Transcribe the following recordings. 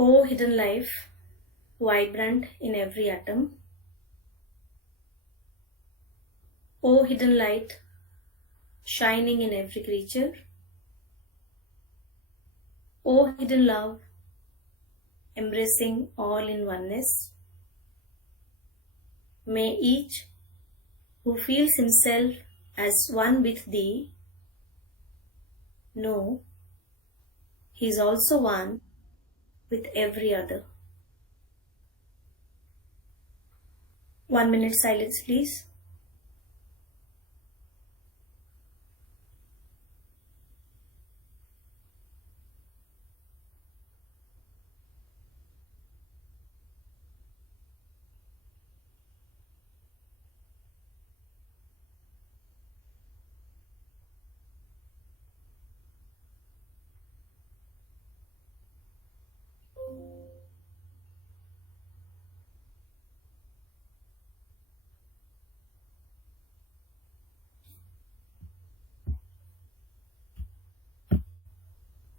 O hidden life, vibrant in every atom. O hidden light, shining in every creature. O hidden love, embracing all in oneness. May each who feels himself as one with thee know he is also one with every other. 1 minute silence, please.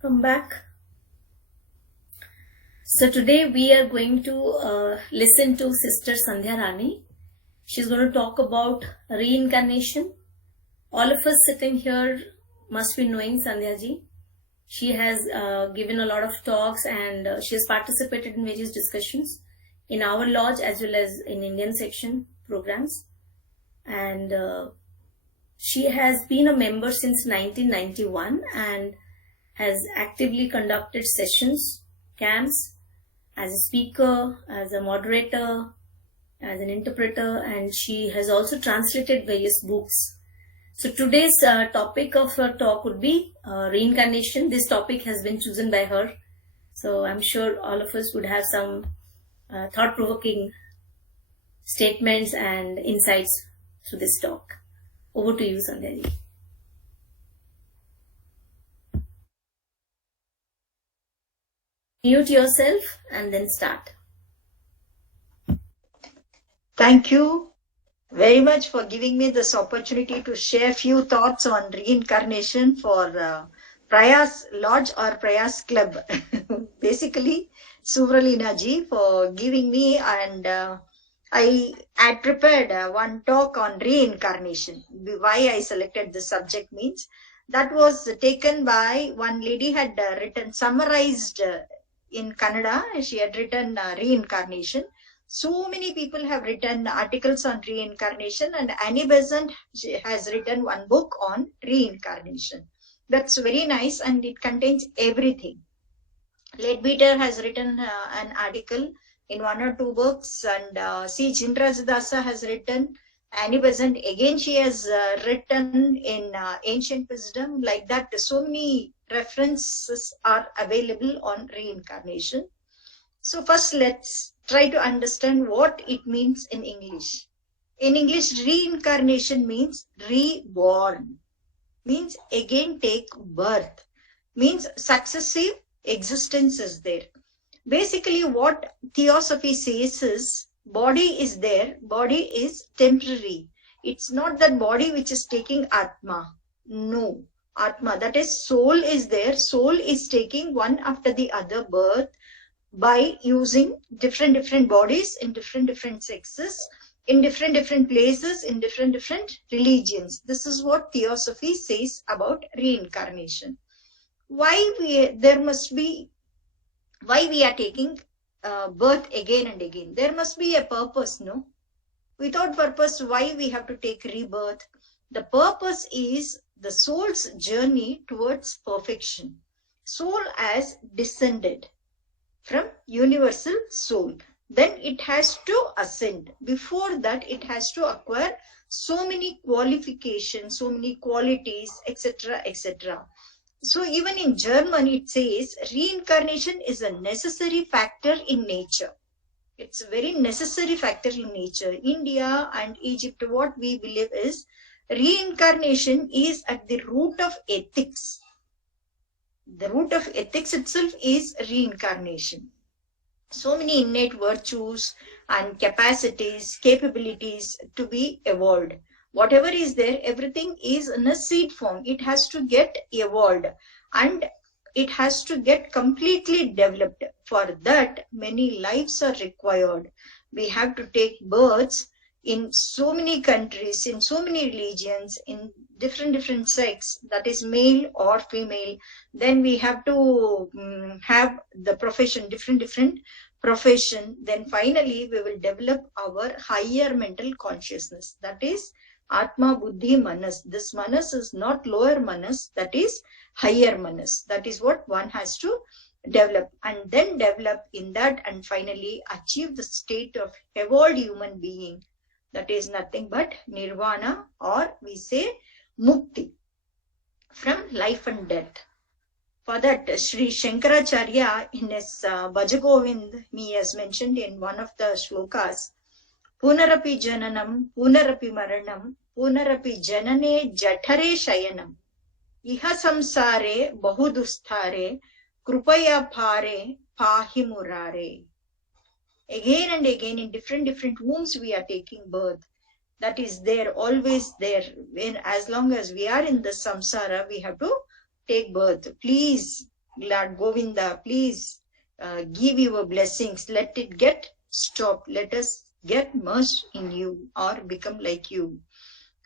Come back. So today we are going to listen to Sister Sandhya Rani. She's going to talk about reincarnation. All of us sitting here must be knowing Sandhya ji. She has given a lot of talks and she has participated in various discussions in our lodge as well as in Indian section programs. And she has been a member since 1991 and has actively conducted sessions, camps, as a speaker, as a moderator, as an interpreter, and she has also translated various books. So today's topic of her talk would be reincarnation. This topic has been chosen by her. So I'm sure all of us would have some thought-provoking statements and insights through this talk. Over to you, Sandhya ji. Mute yourself and then start. Thank you very much for giving me this opportunity to share few thoughts on reincarnation for Prayas Lodge or Prayas Club. Basically, Suvralina ji for giving me, and I had prepared one talk on reincarnation. Why I selected this subject means that was taken by one lady had written, summarized in Kannada. She had written reincarnation. So many people have written articles on reincarnation, and Annie Besant has written one book on reincarnation. That's very nice, and it contains everything. Leadbeater has written an article in 1 or 2 books, and C. Jindrajadasa has written. Annie Besant, again, she has written in Ancient Wisdom. Like that, so many references are available on reincarnation. So first, let's try to understand what it means in English. In English, reincarnation means reborn, means again take birth, means successive existence is there. Basically, what Theosophy says is, body is there, body is temporary. It's not that body which is taking Atma. No, Atma, that is soul is there. Soul is taking one after the other birth by using different bodies in different sexes, in different places, in different religions. This is what Theosophy says about reincarnation. Why we are taking birth again and again? There must be a purpose, no? Without purpose, why we have to take rebirth? The purpose is the soul's journey towards perfection. Soul has descended from universal soul. Then it has to ascend. Before that, it has to acquire so many qualifications, so many qualities, etc., etc. So even in German, it says reincarnation is a necessary factor in nature. It's a very necessary factor in nature. India and Egypt, what we believe is reincarnation is at the root of ethics. The root of ethics itself is reincarnation. So many innate virtues and capacities, capabilities to be evolved. Whatever is there, everything is in a seed form. It has to get evolved. And it has to get completely developed. For that, many lives are required. We have to take births in so many countries, in so many religions, in different sects, that is male or female. Then we have to have the profession, different profession. Then finally we will develop our higher mental consciousness, that is Atma, Buddhi, Manas. This Manas is not lower Manas, that is higher Manas. That is what one has to develop, and then develop in that, and finally achieve the state of evolved human being. That is nothing but Nirvana, or we say Mukti, from life and death. For that, Sri Shankaracharya in his Bhajagovind, he has mentioned in one of the shlokas, Punarapi Jananam, Punarapi Maranam, Punarapi Janane Jathare Shayanam, Iha Samsare Bahudusthare, Krupaya Phare Pahi Murare. Again and again, in different wombs, we are taking birth. That is there, always there. When, as long as we are in the samsara, we have to take birth. Please, Lord Govinda, please give your blessings. Let it get stopped. Let us get merged in you or become like you.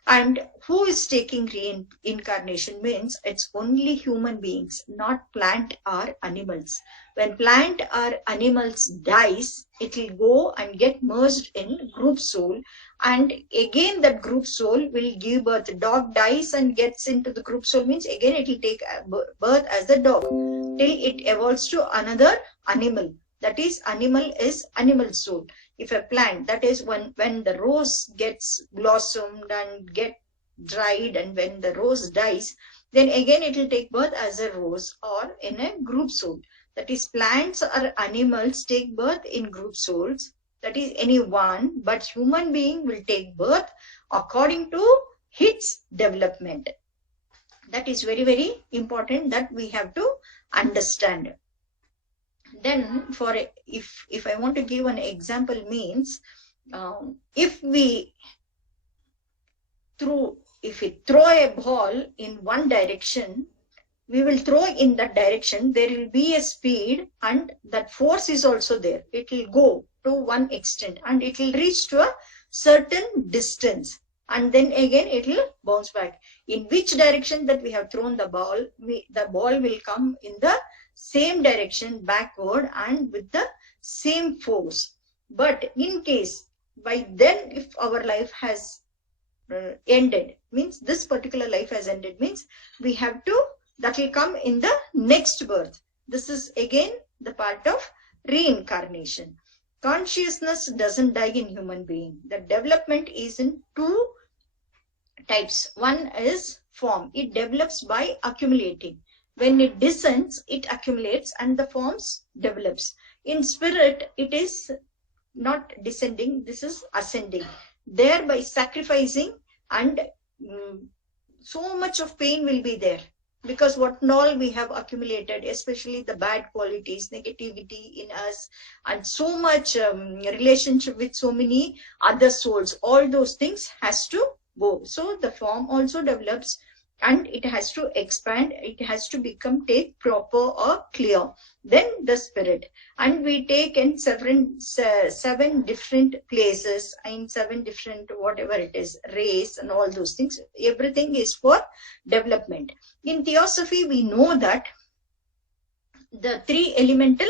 And who is taking reincarnation means it's only human beings, not plant or animals. When plant or animals dies, it will go and get merged in group soul, and again that group soul will give birth. Dog dies and gets into the group soul means again it will take birth as the dog till it evolves to another animal. That is, animal is animal soul. If a plant, that is when the rose gets blossomed and get dried, and when the rose dies, then again it will take birth as a rose or in a group soul. That is, plants or animals take birth in group souls. That is any one, but human being will take birth according to its development. That is very important that we have to understand. Then for if I want to give an example means, if we throw a ball in one direction, we will throw in that direction, there will be a speed and that force is also there. It will go to one extent and it will reach to a certain distance, and then again it will bounce back. In which direction that we have thrown the ball, the ball will come in the same direction backward and with the same force. But in case by then, if our life has ended, means this particular life has ended, means we have to, that will come in the next birth. This is again the part of reincarnation. Consciousness doesn't die in human being. The development is in two types. One is form. It develops by accumulating. When it descends, it accumulates and the forms develops. In spirit, it is not descending, this is ascending. Thereby sacrificing, and so much of pain will be there, because what all we have accumulated, especially the bad qualities, negativity in us, and so much relationship with so many other souls, all those things has to go. So the form also develops and it has to expand, it has to become take proper or clear. Then the spirit, and we take in seven different places, in 7 different whatever it is, race and all those things. Everything is for development. In theosophy, we know that the 3 elemental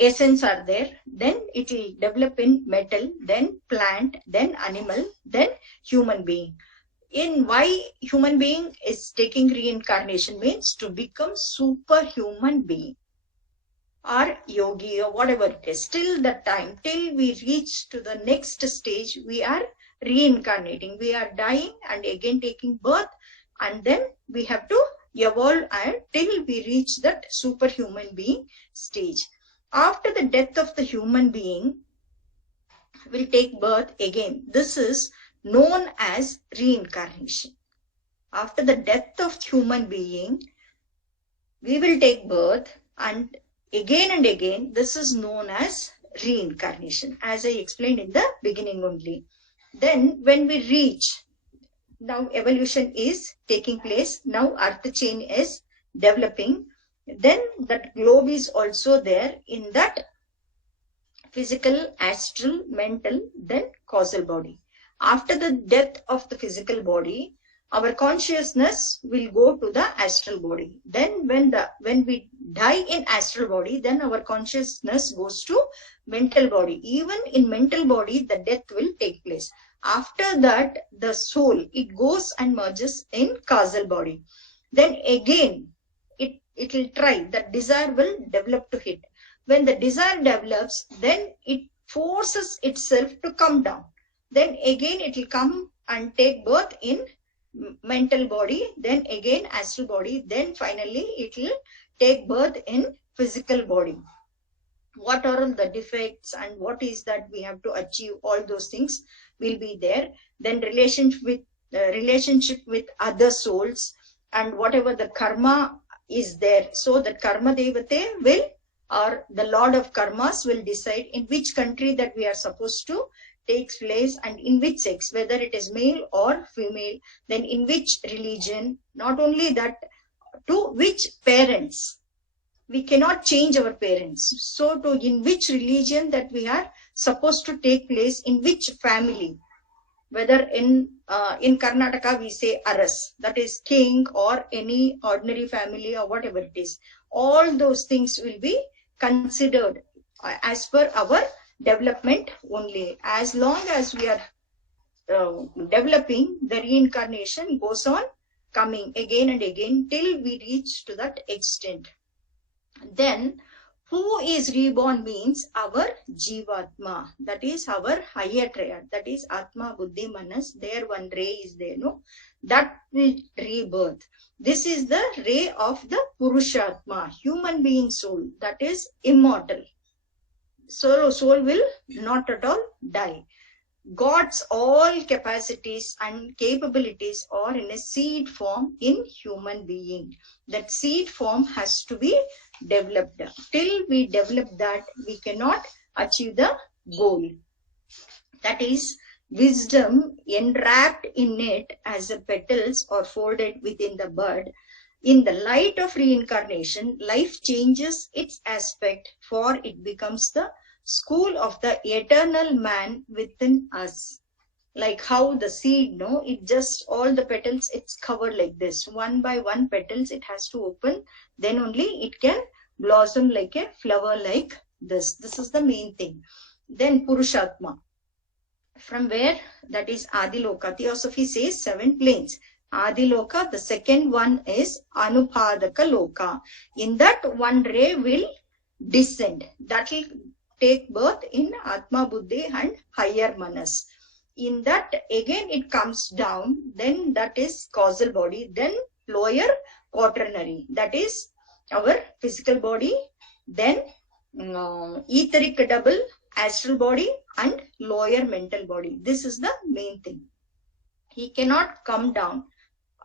essence are there. Then it will develop in metal, then plant, then animal, then human being. In why human being is taking reincarnation means to become superhuman being or yogi or whatever it is. Till that time, till we reach to the next stage, we are reincarnating. We are dying and again taking birth, and then we have to evolve until we reach that superhuman being stage. After the death of the human being, will take birth again. This is known as reincarnation. After the death of human being, we will take birth, and again, this is known as reincarnation, as I explained in the beginning only. Then when we reach, now evolution is taking place, now earth chain is developing. Then that globe is also there in that physical, astral, mental, then causal body. After the death of the physical body, our consciousness will go to the astral body. Then when we die in astral body, then our consciousness goes to mental body. Even in mental body, the death will take place. After that, the soul, it goes and merges in causal body. Then again, it will try, that desire will develop to it. When the desire develops, then it forces itself to come down. Then again it will come and take birth in mental body, then again astral body, then finally it will take birth in physical body. What are the defects and what is that we have to achieve, all those things will be there. Then relationship with other souls, and whatever the karma is there, so the karma devate will, or the lord of karmas will decide in which country that we are supposed to take place, and in which sex, whether it is male or female, then in which religion. Not only that, to which parents. We cannot change our parents, so to in which religion that we are supposed to take place, in which family, whether in Karnataka we say aras, that is king, or any ordinary family or whatever it is. All those things will be considered as per our development only. As long as we are developing, the reincarnation goes on coming again and again till we reach to that extent. Then who is reborn means our Jivatma, that is our higher triad, that is Atma, Buddhi, Manas. There one ray is there, no? That will rebirth. This is the ray of the Purushatma, human being soul, that is immortal. So soul will not at all die. God's all capacities and capabilities are in a seed form in human being. That seed form has to be developed. Till we develop that, we cannot achieve the goal. That is, wisdom enwrapped in it as the petals are folded within the bud. In the light of reincarnation, life changes its aspect, for it becomes the school of the eternal man within us. Like how the seed, no, it just, all the petals, it's covered like this. One by one petals, it has to open. Then only it can blossom like a flower like this. This is the main thing. Then Purushatma. From where? That is Adiloka. Theosophy says 7 planes. Adiloka, the second one is Anupadaka Loka. In that, one ray will descend. That will take birth in Atma, Buddhi and higher Manas. In that, again it comes down, then that is causal body, then lower quaternary, that is our physical body, then etheric double, astral body and lower mental body. This is the main thing. He cannot come down.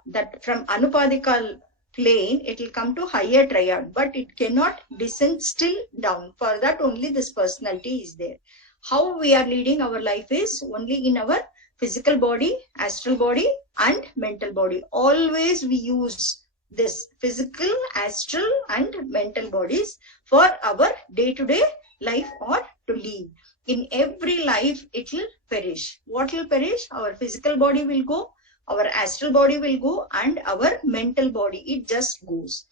That from Anupadika plane, it will come to higher triad, but it cannot descend still down. For that only this personality is there. How we are leading our life is only in our physical body, astral body and mental body. Always we use this physical, astral and mental bodies for our day-to-day life or to live. In every life it will perish. What will perish? Our physical body will go, our astral body will go, and our mental body, it just goes.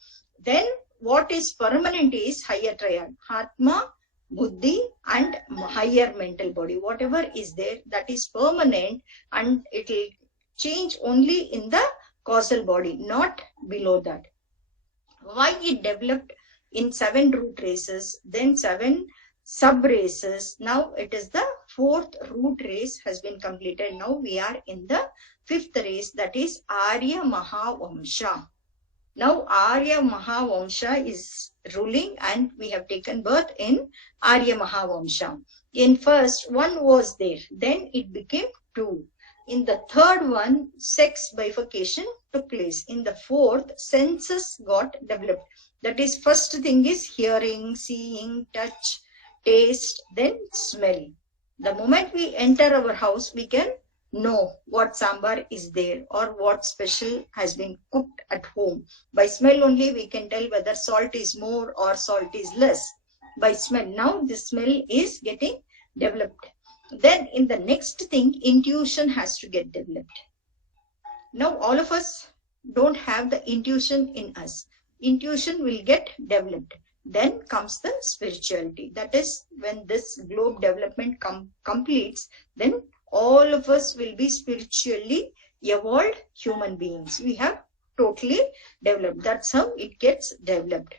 Then what is permanent is higher triad, Atma, Buddhi and higher mental body. Whatever is there, that is permanent, and it will change only in the causal body, not below that. Why it developed in 7 root races, then 7 sub races. Now it is the 4th root race has been completed. Now we are in the 5th race, that is Arya Mahavamsha. Now Arya Mahavamsha is ruling, and we have taken birth in Arya Mahavamsha. In first, 1 was there, then it became 2. In the 3rd one, sex bifurcation took place. In the 4th, senses got developed. That is, first thing is hearing, seeing, touch, taste, then smell. The moment we enter our house, we can know what sambar is there or what special has been cooked at home. By smell only we can tell whether salt is more or salt is less. By smell. Now the smell is getting developed. Then in the next thing, intuition has to get developed. Now all of us don't have the intuition in us. Intuition will get developed. Then comes the spirituality. That is when this globe development completes, then all of us will be spiritually evolved human beings. We have totally developed. That's how it gets developed.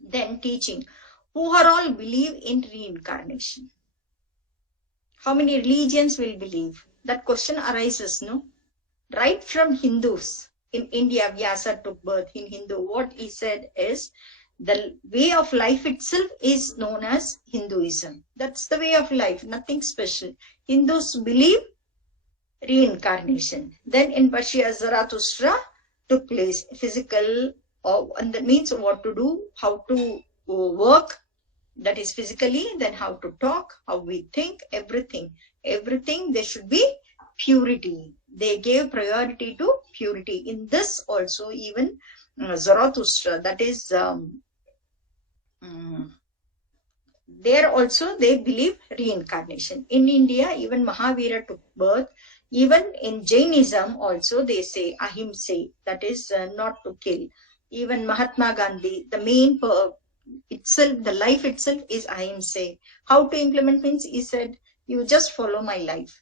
Then teaching. Who are all believe in reincarnation? How many religions will believe? That question arises, no? Right from Hindus. In India, Vyasa took birth in Hindu. What he said is, the way of life itself is known as Hinduism. That's the way of life, nothing special. Hindus believe reincarnation. Then in Persia, Zarathustra took place. Physical, and that means what to do, how to work, that is physically, then how to talk, how we think, everything. Everything, there should be purity. They gave priority to purity. In this also, even Zarathustra, that is, there also they believe reincarnation. In India, even Mahavira took birth. Even in Jainism also they say ahimsa, that is not to kill. Even Mahatma Gandhi, the main itself, the life itself is ahimsa. How to implement means, he said, you just follow my life.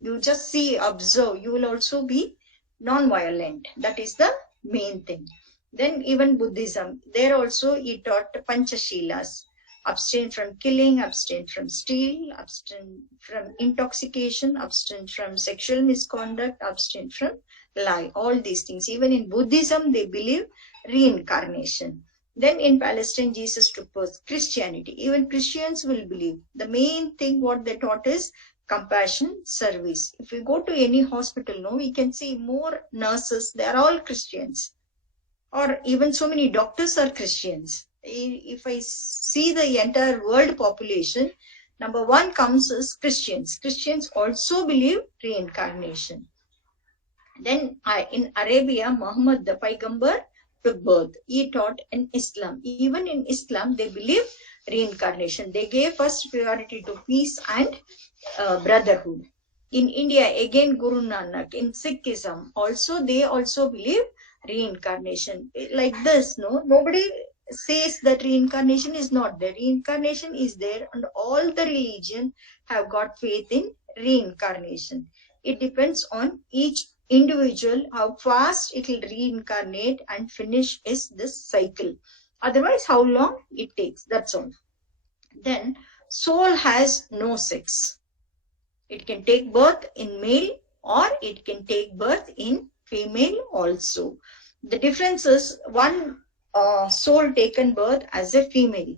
You just see, observe, you will also be non-violent. That is the main thing. Then even Buddhism, there also he taught Panchashilas. Abstain from killing, abstain from steal, abstain from intoxication, abstain from sexual misconduct, abstain from lie. All these things. Even in Buddhism, they believe reincarnation. Then in Palestine, Jesus took birth. Christianity, even Christians will believe. The main thing what they taught is compassion, service. If we go to any hospital, no, we can see more nurses. They are all Christians. Or even so many doctors are Christians. If I see the entire world population, number one comes as Christians. Christians also believe reincarnation. Then in Arabia, Muhammad the Paigambar took birth. He taught in Islam. Even in Islam, they believe reincarnation. They gave first priority to peace and brotherhood. In India, again Guru Nanak. In Sikhism, also they also believe reincarnation. Like this, no, nobody says that reincarnation is not there. Reincarnation is there, and all the religion have got faith in reincarnation. It depends on each individual how fast it will reincarnate and finish is this cycle. Otherwise, how long it takes. That's all. Then soul has no sex. It can take birth in male or it can take birth in female also. The difference is one soul taken birth as a female.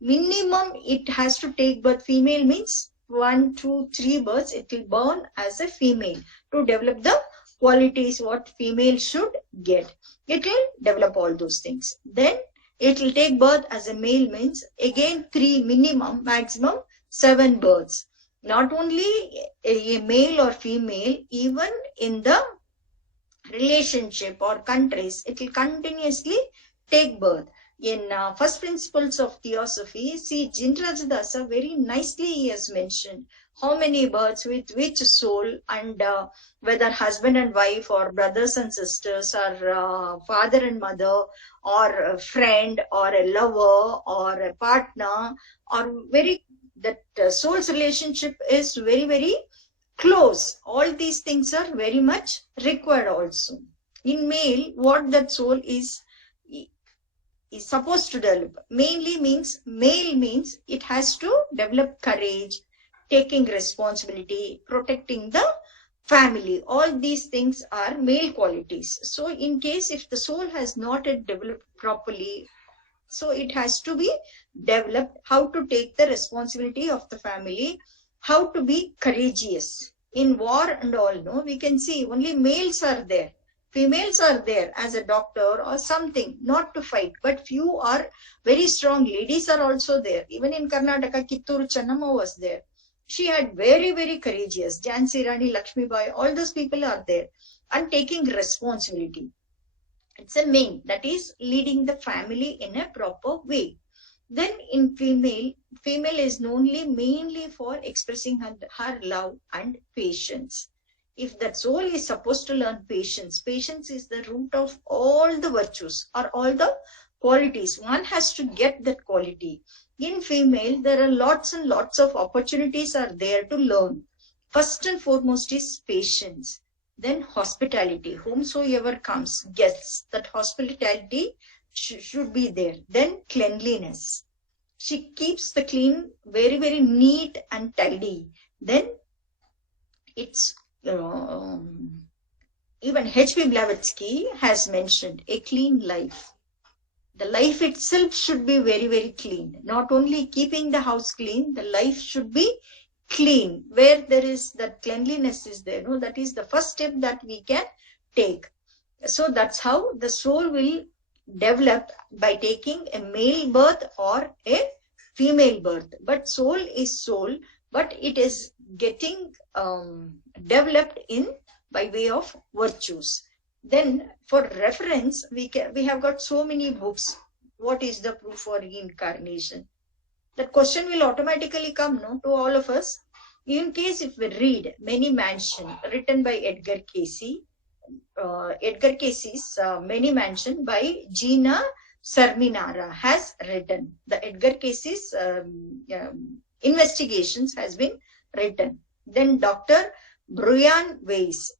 Minimum it has to take birth. Female means 1, 2, 3 births it will born as a female to develop the qualities what female should get. It will develop all those things. Then it will take birth as a male means again 3 minimum, maximum 7 births. Not only a male or female, even in the relationship or countries, it will continuously take birth. In First Principles of Theosophy, see, Jinrajadasa very nicely he has mentioned how many births with which soul, and whether husband and wife or brothers and sisters or father and mother or a friend or a lover or a partner, or very that soul's relationship is very, very close. All these things are very much required also. In male, what that soul is supposed to develop. Mainly means, male means it has to develop courage, taking responsibility, protecting the family. All these things are male qualities. So in case if the soul has not yet developed properly, so it has to be developed how to take the responsibility of the family, how to be courageous. In war and all, no, we can see only males are there. Females are there as a doctor or something, not to fight, but few are very strong. Ladies are also there. Even in Karnataka, Kittur Channamma was there. She had very, very courageous. Jhansi Rani, Lakshmi Bai, all those people are there and taking responsibility. It's a main, that is leading the family in a proper way. Then in female is mainly for expressing her love and patience. If that soul is supposed to learn patience, patience is the root of all the virtues or all the qualities. One has to get that quality. In female, there are lots and lots of opportunities are there to learn. First and foremost is patience. Then hospitality, whomsoever comes, guests, that hospitality should be there. Then cleanliness. She keeps the clean very, very neat and tidy. Then it's even H.P. Blavatsky has mentioned a clean life. The life itself should be very, very clean. Not only keeping the house clean, the life should be clean. Where there is that cleanliness is there, no, that is the first step that we can take. So that's how the soul will develop, by taking a male birth or a female birth. But soul is soul, but it is getting developed in by way of virtues. Then for reference, we have got so many books. What is the proof for reincarnation? That question will automatically come, no, to all of us. In case if we read Many Mansion, written by Edgar Cayce, Edgar Cayce's Many Mansion by Gina Serminara has written. The Edgar Cayce's investigations has been written. Then Dr. Brian Weiss,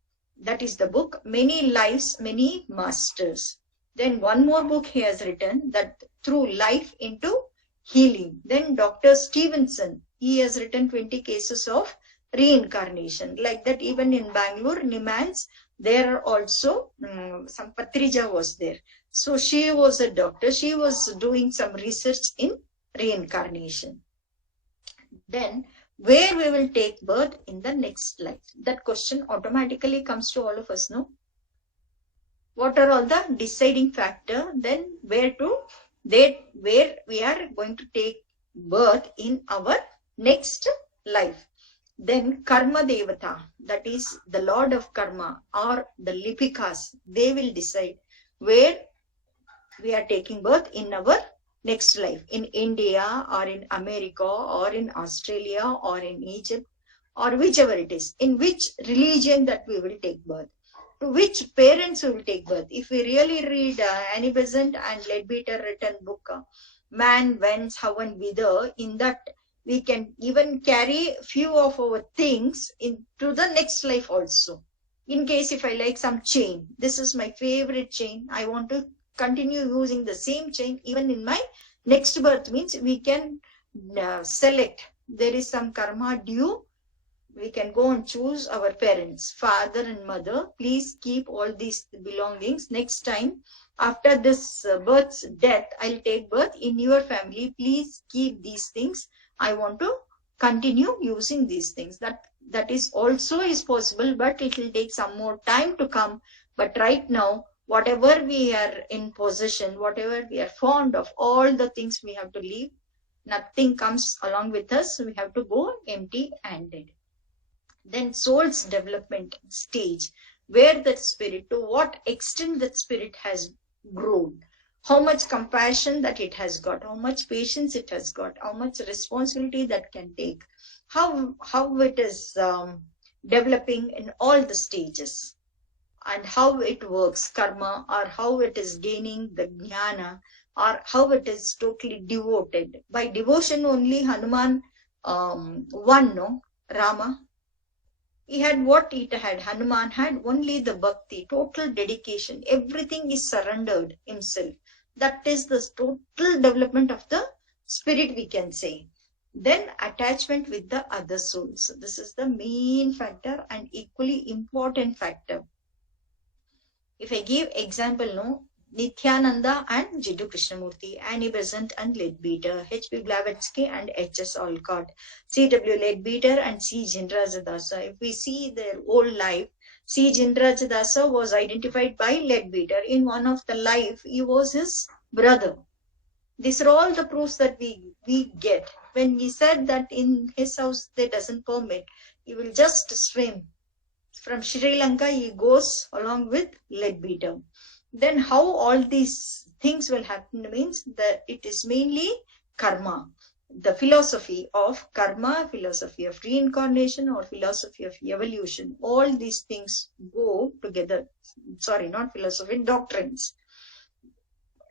that is the book Many Lives, Many Masters. Then one more book he has written, that Through Life into Healing. Then Dr. Stevenson, he has written 20 cases of reincarnation. Like that, even in Bangalore, Nimans, there are also some Patrija was there. So she was a doctor. She was doing some research in reincarnation. Then where we will take birth in the next life? That question automatically comes to all of us, no? What are all the deciding factor? Then where we are going to take birth in our next life. Then Karma Devata, that is the Lord of Karma, or the Lipikas, they will decide where we are taking birth in our next life, in India or in America or in Australia or in Egypt or whichever it is, in which religion that we will take birth, to which parents we will take birth. If we really read Annie Besant and Leadbeater written book, Man, Whence, How and Whither, in that we can even carry few of our things into the next life also. In case if I like some chain, this is my favorite chain, I want to continue using the same chain even in my next birth, means we can select. There is some karma due. We can go and choose our parents, father and mother. Please keep all these belongings. Next time, after this birth's death, I'll take birth in your family. Please keep these things. I want to continue using these things. That is also is possible, but it will take some more time to come. But right now, whatever we are in possession, whatever we are fond of, all the things we have to leave. Nothing comes along with us. We have to go empty-handed. Then soul's development stage, where that spirit, to what extent that spirit has grown, how much compassion that it has got, how much patience it has got, how much responsibility that can take, how it is developing in all the stages, and how it works, karma, or how it is gaining the jnana, or how it is totally devoted. By devotion only Hanuman won, no? Rama. He had what it had. Hanuman had only the bhakti, total dedication. Everything is surrendered himself. That is the total development of the spirit, we can say. Then attachment with the other souls. This is the main factor and equally important factor. If I give example, no, Nityananda and Jiddu Krishnamurti, Annie Besant and Leadbeater, H.P. Blavatsky and H.S. Olcott, C.W. Leadbeater and C. Jinrajadasa. If we see their whole life, C. Jinrajadasa was identified by Leadbeater. In one of the life, he was his brother. These are all the proofs that we get. When he said that in his house they doesn't permit, he will just swim. From Sri Lanka, he goes along with Leadbeater. Then how all these things will happen means that it is mainly karma. The philosophy of karma, philosophy of reincarnation, or philosophy of evolution, all these things go together. Sorry, not philosophy, doctrines.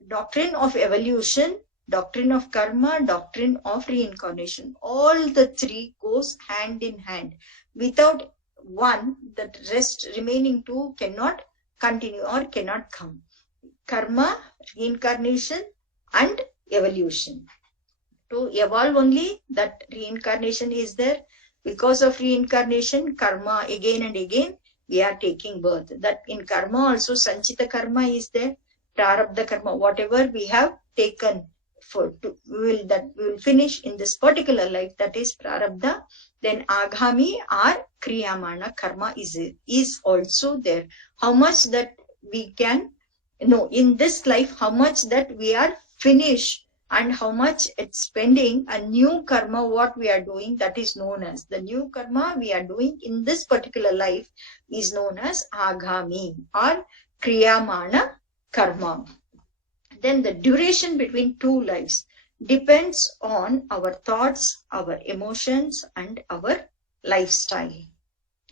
Doctrine of evolution, doctrine of karma, doctrine of reincarnation. All the three goes hand in hand. Without one, the rest remaining two cannot continue or cannot come. Karma, reincarnation, and evolution. To evolve only, that reincarnation is there. Because of reincarnation, karma, again and again, we are taking birth. That in karma also, sanchita karma is there. Prarabdha karma, whatever we have taken we will finish in this particular life, that is prarabdha. Then aghami or kriyamana karma is also there. How much that we can know in this life, how much that we are finished, and how much it's spending a new karma, what we are doing, that is known as the new karma we are doing in this particular life is known as aghami or kriyamana karma. Then the duration between two lives depends on our thoughts, our emotions, and our lifestyle.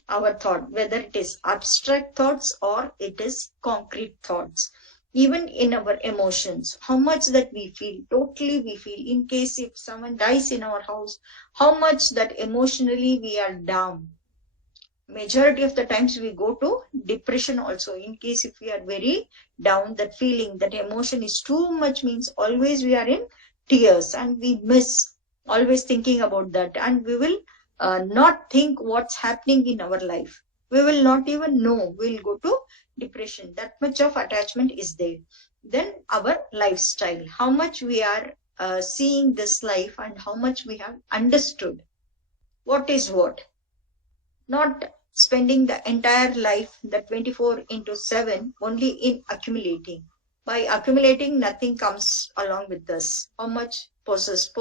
Our thought, whether it is abstract thoughts or it is concrete thoughts. Even in our emotions, how much that we feel, totally we feel. In case if someone dies in our house, how much that emotionally we are down. Majority of the times we go to depression also. In case if we are very down, that feeling, that emotion is too much means always we are in tears, and we miss always thinking about that, and we will not think what's happening in our life. We will not even know. We'll go to depression. That much of attachment is there. Then our lifestyle, how much we are seeing this life, and how much we have understood what is what. Not spending the entire life, the 24/7, only in accumulating. By accumulating, nothing comes along with us. How much possess.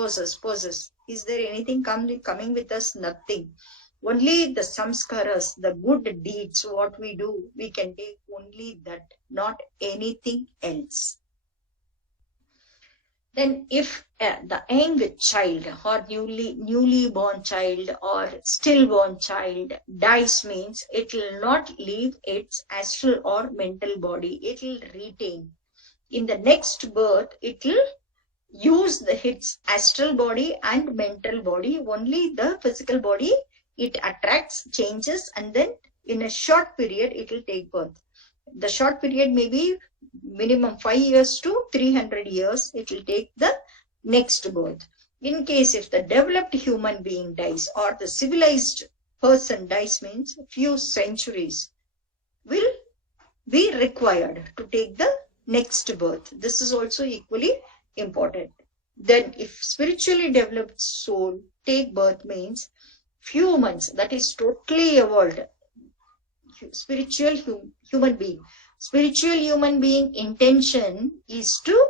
Is there anything coming with us? Nothing. Only the samskaras, the good deeds, what we do, we can take only that, not anything else. Then if the young child or newly born child or stillborn child dies means, it will not leave its astral or mental body. It will retain. In the next birth, it will use its astral body and mental body. Only the physical body, it attracts, changes, and then in a short period, it will take birth. The short period may be minimum 5 years to 300 years. It will take the next birth. In case if the developed human being dies or the civilized person dies means, few centuries will be required to take the next birth. This is also equally important. Then if spiritually developed soul take birth means few months, that is totally evolved spiritual human being. Spiritual human being intention is to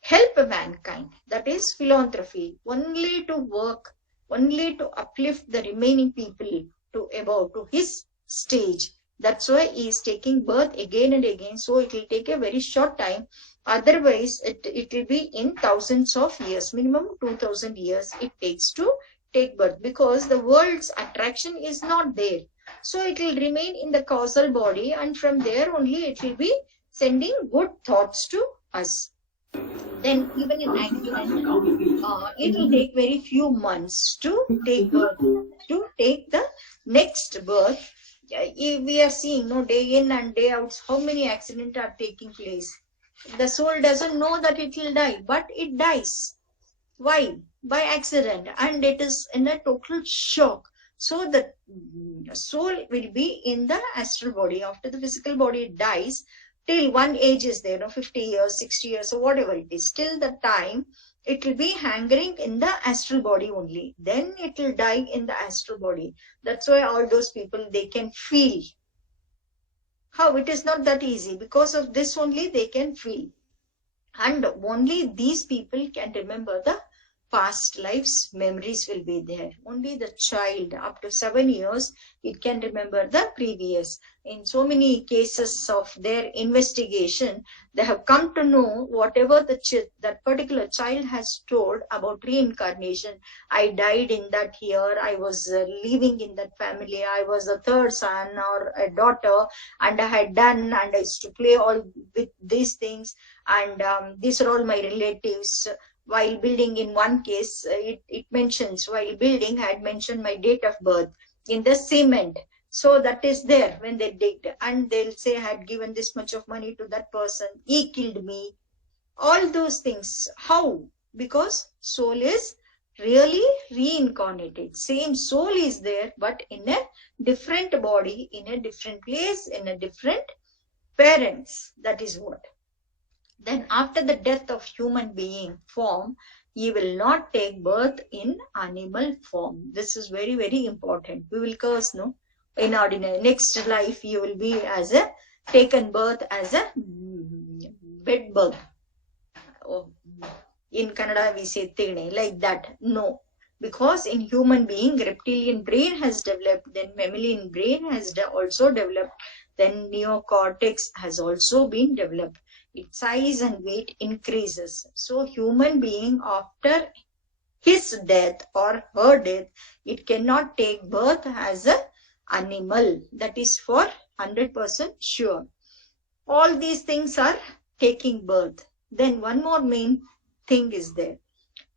help mankind. That is philanthropy. Only to work, only to uplift the remaining people to above, to his stage. That's why he is taking birth again and again. So it will take a very short time. Otherwise, it will be in thousands of years. Minimum 2000 years it takes to take birth, because the world's attraction is not there. So it will remain in the causal body, and from there only it will be sending good thoughts to us. Then even in accident, it will take very few months to take birth, to take the next birth. We are seeing day in and day out how many accidents are taking place. The soul doesn't know that it will die, but it dies. Why? By accident, and it is in a total shock. So the soul will be in the astral body. After the physical body dies, till one age is there, 50 years, 60 years, or whatever it is, till the time it will be hanging in the astral body only. Then it will die in the astral body. That's why all those people, they can feel. How? It is not that easy. Because of this only they can feel. And only these people can remember the past lives. Memories will be there. Only the child up to 7 years, it can remember the previous. In so many cases of their investigation, they have come to know whatever that particular child has told about reincarnation. I died in that year, I was living in that family, I was a third son or a daughter, and I had done, and I used to play all with these things, and these are all my relatives. While building, in one case, it mentions, while building, I had mentioned my date of birth in the cement. So that is there when they digged, and they'll say, I had given this much of money to that person, he killed me. All those things. How? Because soul is really reincarnated. Same soul is there, but in a different body, in a different place, in a different parents. That is what. Then after the death of human being form, he will not take birth in animal form. This is very, very important. We will curse, no? In ordinary next life, you will be as a taken birth as a bed bug. Oh, in Kannada we say tine, like that. No. Because in human being, reptilian brain has developed, then mammalian brain has also developed, then neocortex has also been developed. Its size and weight increases. So human being, after his death or her death, it cannot take birth as an animal. That is for 100% sure. All these things are taking birth. Then one more main thing is there.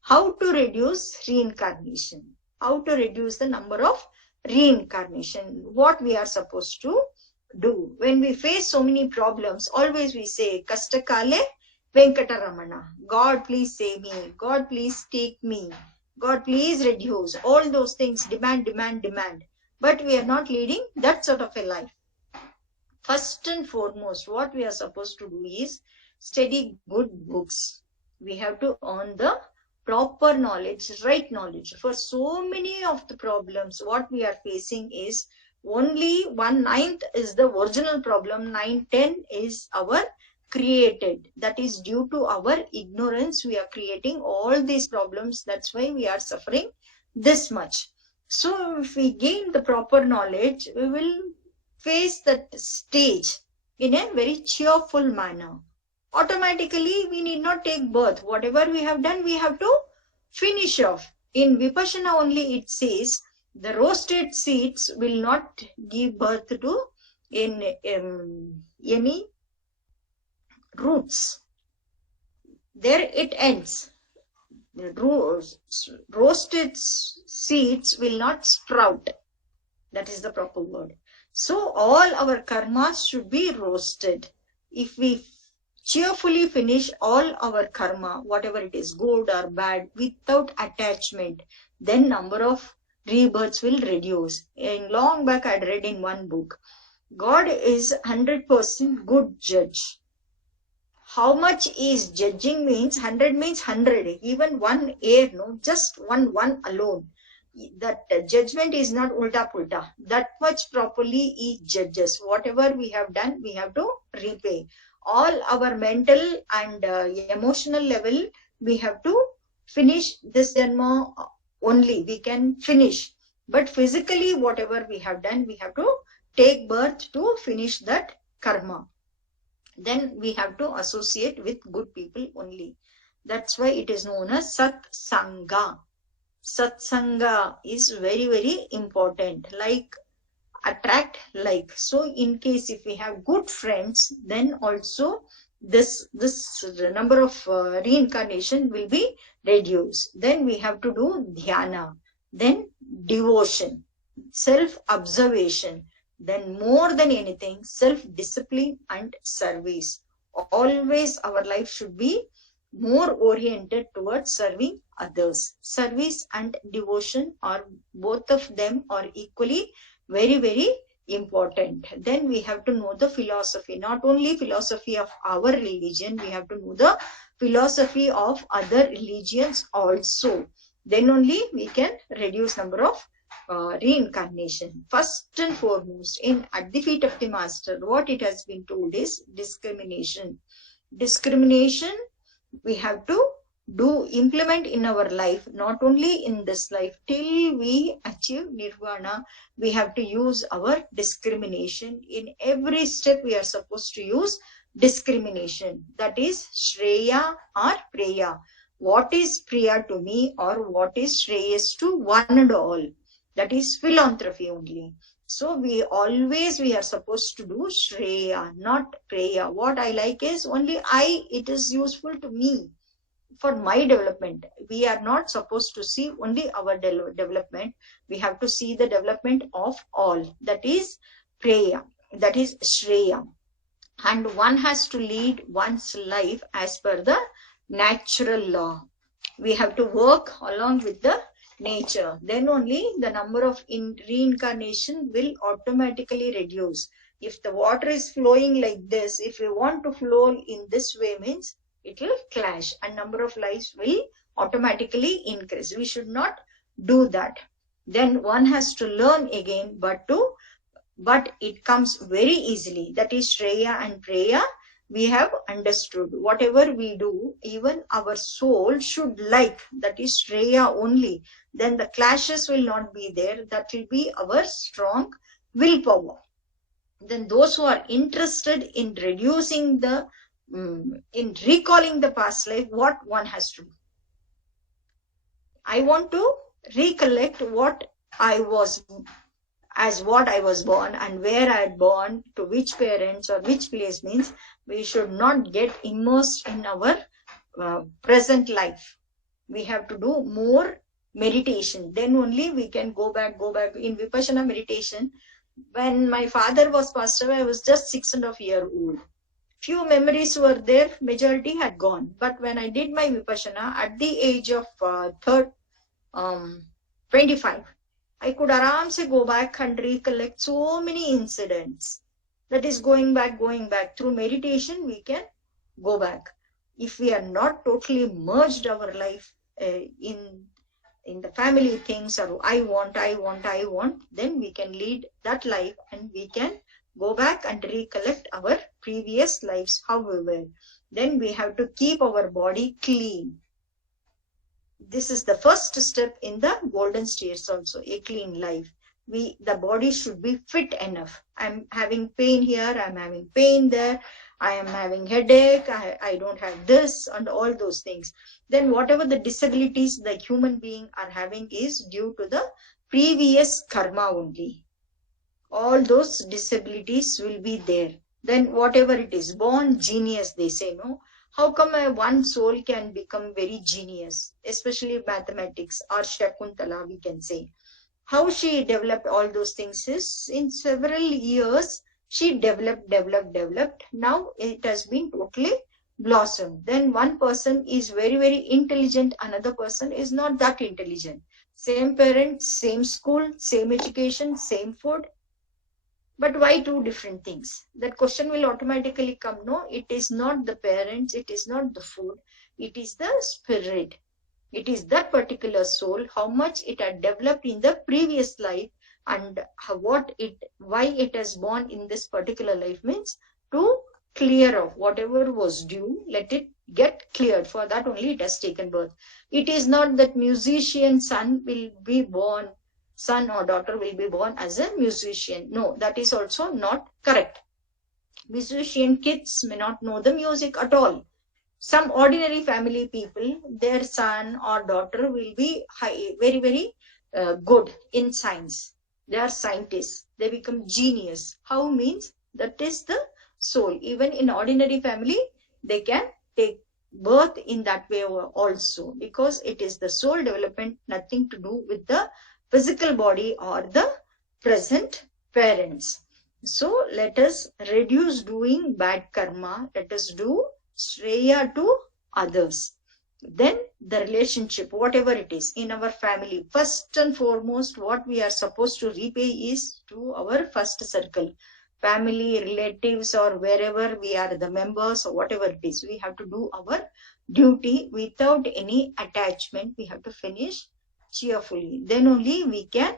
How to reduce reincarnation? How to reduce the number of reincarnation? What we are supposed to do? When we face so many problems, always we say, Kastakale Venkataramana. God, please save me. God, please take me. God, please reduce. All those things, demand, demand, demand. But we are not leading that sort of a life. First and foremost, what we are supposed to do is study good books. We have to earn the proper knowledge, right knowledge. For so many of the problems, what we are facing is only 1/9 is the original problem, 9/10 is our created. That is due to our ignorance. We are creating all these problems. That's why we are suffering this much. So if we gain the proper knowledge, we will face that stage in a very cheerful manner. Automatically, we need not take birth. Whatever we have done, we have to finish off. In Vipassana only it says, the roasted seeds will not give birth to any roots. There it ends. Roasted seeds will not sprout. That is the proper word. So all our karmas should be roasted. If we cheerfully finish all our karma, whatever it is, good or bad, without attachment, then number of rebirths will reduce. In long back, I read in one book, God is 100% good judge. How much is judging means 100 means 100. Even one air, no, just one alone. That judgment is not ulta pulta. That much properly he judges. Whatever we have done, we have to repay. All our mental and emotional level, we have to finish this janma only. We can finish. But physically, whatever we have done, we have to take birth to finish that karma. Then we have to associate with good people only. That's why it is known as Satsanga. Satsanga is very, very important. Like attract like. So in case if we have good friends, then also this number of reincarnation will be reduced. Then we have to do dhyana, then devotion, self-observation, then more than anything, self-discipline and service. Always our life should be more oriented towards serving others. Service and devotion are both of them are equally very, very important. Then we have to know the philosophy, not only philosophy of our religion, we have to know the philosophy of other religions also. Then only we can reduce number of reincarnation. First and foremost, at the feet of the master, what it has been told is discrimination. Discrimination we have to implement in our life, not only in this life. Till we achieve nirvana, we have to use our discrimination. In every step we are supposed to use discrimination. That is Shreya or Preya. What is Priya to me, or what is Shreyas to one and all? That is philanthropy only. So we are supposed to do Shreya, not Preya. What I like is only it is useful to me for my development. We are not supposed to see only our development. We have to see the development of all. That is Preya. That is Shreya. And one has to lead one's life as per the natural law. We have to work along with the nature. Then only the number of reincarnation will automatically reduce. If the water is flowing like this, if we want to flow in this way, means it will clash and number of lives will automatically increase. We should not do that. Then one has to learn again, but it comes very easily. That is Shreya and Preya. We have understood. Whatever we do, even our soul should like. That is Shreya only. Then the clashes will not be there. That will be our strong willpower. Then those who are interested in reducing the, in recalling the past life, what one has to do? I want to recollect what I was, as what I was born and where I had born, to which parents or which place. Means we should not get immersed in our present life. We have to do more meditation. Then only we can go back. In Vipassana meditation, when my father was passed away, I was just 6.5 years old. Few memories were there, majority had gone. But when I did my Vipassana at the age of 25, I could aramse go back and recollect so many incidents. That is going back. Through meditation, we can go back. If we are not totally merged our life in the family things, or I want, then we can lead that life and we can go back and recollect our previous lives, how we were. Then we have to keep our body clean. This is the first step in the golden stairs also, a clean life. The body should be fit enough. I'm having pain here, I'm having pain there, I am having headache, I don't have this, and all those things. Then whatever the disabilities the human being are having is due to the previous karma only. All those disabilities will be there. Then whatever it is, born genius, they say, no? How come one soul can become very genius, especially mathematics, or Shakuntala, we can say. How she developed all those things is, in several years, she developed. Now it has been totally blossomed. Then one person is very, very intelligent, another person is not that intelligent. Same parents, same school, same education, same food. But why two different things? That question will automatically come. No, it is not the parents, it is not the food, it is the spirit. It is that particular soul, how much it had developed in the previous life, and why it has born in this particular life. Means to clear off whatever was due, let it get cleared. For that only it has taken birth. It is not that musician son or daughter will be born as a musician. No, that is also not correct. Musician kids may not know the music at all. Some ordinary family people, their son or daughter will be very, very good in science. They are scientists. They become genius. How? Means that is the soul. Even in ordinary family, they can take birth in that way also, because it is the soul development, nothing to do with the physical body or the present parents. So let us reduce doing bad karma. Let us do Shreya to others. Then the relationship, whatever it is in our family, first and foremost, what we are supposed to repay is to our first circle. Family, relatives, or wherever we are the members, or whatever it is, we have to do our duty without any attachment. We have to finish cheerfully. Then only we can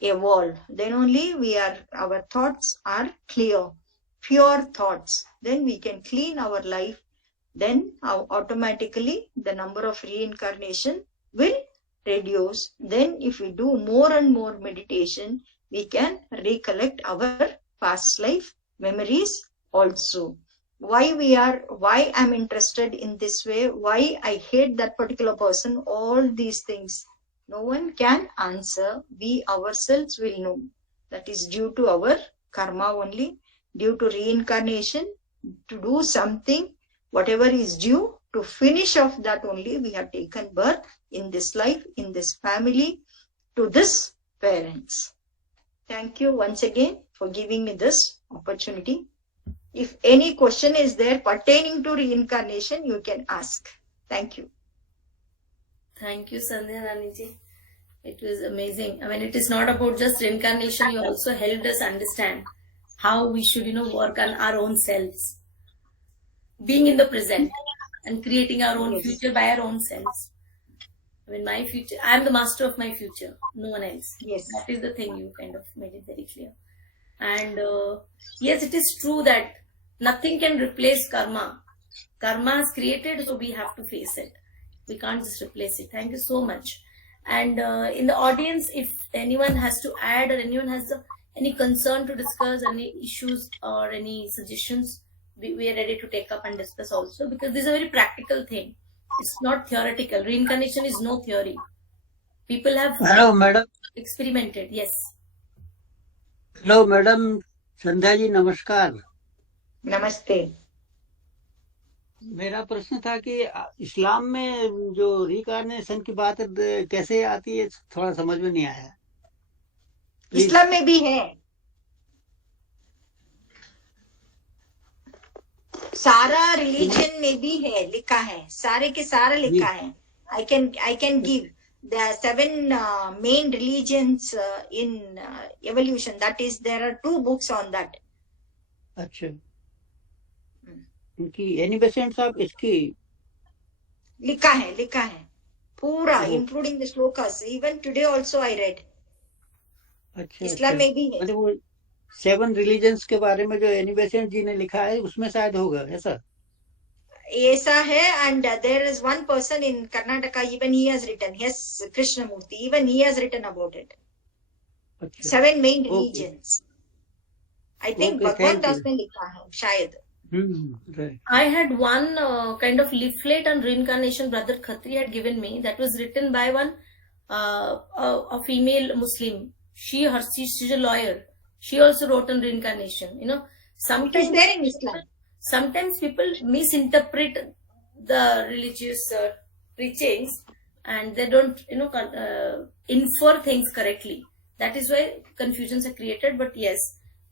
evolve. Then only our thoughts are clear, pure thoughts. Then we can clean our life then automatically the number of reincarnation will reduce. Then if we do more and more meditation, we can recollect our past life memories also. Why I'm interested in this way, why I hate that particular person, all these things no one can answer. We ourselves will know. That is due to our karma only, due to reincarnation, to do something, whatever is due, to finish off that only we have taken birth in this life, in this family, to this parents. Thank you once again for giving me this opportunity. If any question is there pertaining to reincarnation, you can ask. Thank you. Thank you, Sandhya Rani ji. It was amazing. I mean, it is not about just reincarnation. You also helped us understand how we should, work on our own selves, being in the present and creating our own future by our own selves. I mean, my future, I am the master of my future, no one else. Yes. That is the thing, you kind of made it very clear. And yes, it is true that nothing can replace karma. Karma is created, so we have to face it. We can't just replace it. Thank you so much. And in the audience, if anyone has to add or anyone has any concern to discuss, any issues or any suggestions, we are ready to take up and discuss also, because this is a very practical thing. It's not theoretical. Reincarnation is no theory. People have experimented. Yes. Hello madam Sandhya ji, नमस्कार। नमस्ते। मेरा प्रश्न था कि इस्लाम में जो reincarnation की बात कैसे आती है, थोड़ा समझ में नहीं आया। इस्लाम में भी है, सारा रिलीजन में भी है, लिखा है, सारे के सारा लिखा है। I can give the 7 main religions in evolution. That is, there are 2 books on that. अच्छा, इनकी एनी बेसेंट साहब इसकी लिखा है पूरा, including the shlokas. Even today also I read. अच्छा, इस्लाम में भी है। मतलब वो 7 रिलीजन्स के बारे में जो एनी बेसेंट जी ने लिखा है उसमें शायद होगा ऐसा है। And there is one person in Karnataka, even he has written, yes, Krishnamurti, even he has written about it. 7 main religions. I think Bhagwan Das ने लिखा है शायद। Right. I had one kind of leaflet on reincarnation Brother Khatri had given me, that was written by one a female Muslim. She's a lawyer. She also wrote on reincarnation. Sometimes It is there in Islam. Sometimes people misinterpret the religious preachings and they don't infer things correctly. That is why confusions are created. But yes,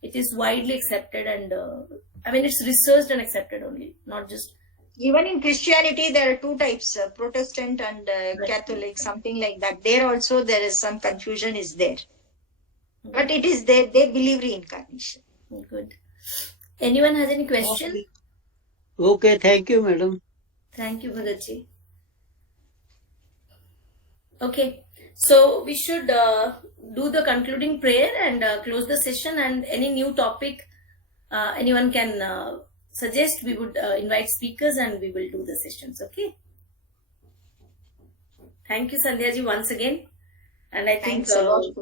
it is widely accepted, and it's researched and accepted only, not just. Even in Christianity, there are 2 types, Protestant and Catholic, something like that. There also there is some confusion is there. But it is there. They believe reincarnation. Good. Anyone has any question? Okay, thank you, madam. Thank you, Bhagaji. Okay, so we should do the concluding prayer and close the session. And any new topic anyone can suggest, we would invite speakers and we will do the sessions. Okay. Thank you, Sandhya ji, once again. And I think while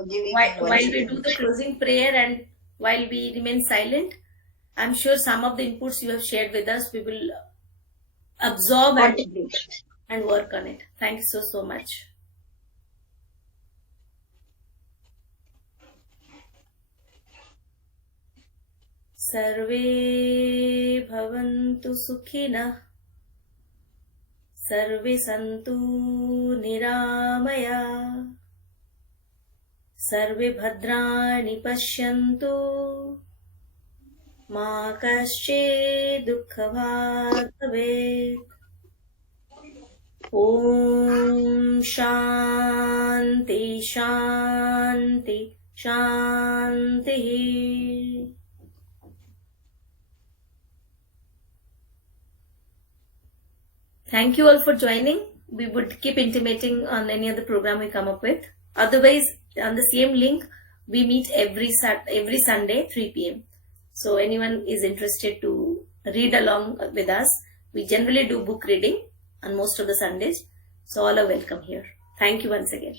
we do the closing prayer and while we remain silent, I'm sure some of the inputs you have shared with us, we will absorb and work on it. Thank you so much. Sarve bhavantu sukhina, sarve santu niramaya, sarve bhadrani pashyantu, ma kasche dukkhavaat bhavet. Om Shanti Shanti Shanti. Thank you all for joining. We would keep intimating on any other program we come up with. Otherwise, on the same link, we meet every Sunday 3 p.m. So anyone is interested to read along with us, We generally do book reading on most of the Sundays. So all are welcome here. Thank you once again.